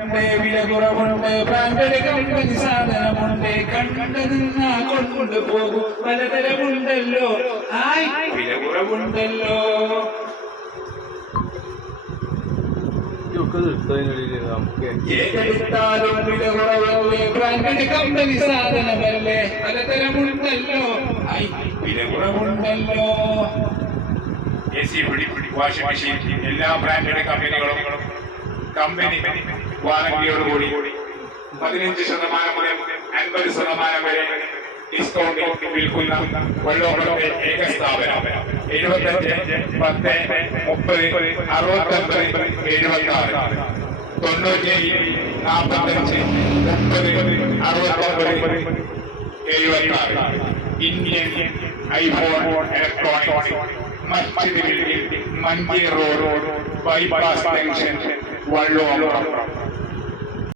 വില കുറവുണ്ട്, branded company സാധനമുണ്ട്, കണ്ടതിന്നാ കൊണ്ടുപോകും, പലതരമുണ്ടല്ലോ, വില കുറവുണ്ടല്ലോ. ഏതെടുത്താലും വില കുറവല്ലേ, ബ്രാൻഡഡ് കമ്പനി സാധനമല്ലേ, പലതരമുണ്ടല്ലോ, വില കുറവുണ്ടല്ലോ. AC, വാഷിംഗ് മെഷീൻ, എല്ലാ ബ്രാൻഡഡ് കമ്പനികളും കമ്പനി വാറന്റിയോടുകൂടി 15% മുതൽ 50% വരെ ഡിസ്കൗണ്ടിൽ വിൽക്കുന്ന വള്ളോകളുടെ ഏക സ്ഥാപനം. 75 10 30 69 76 Indian iPhone electronics, Masjid building, Manjeri road, bypass junction, വള്ളോളം.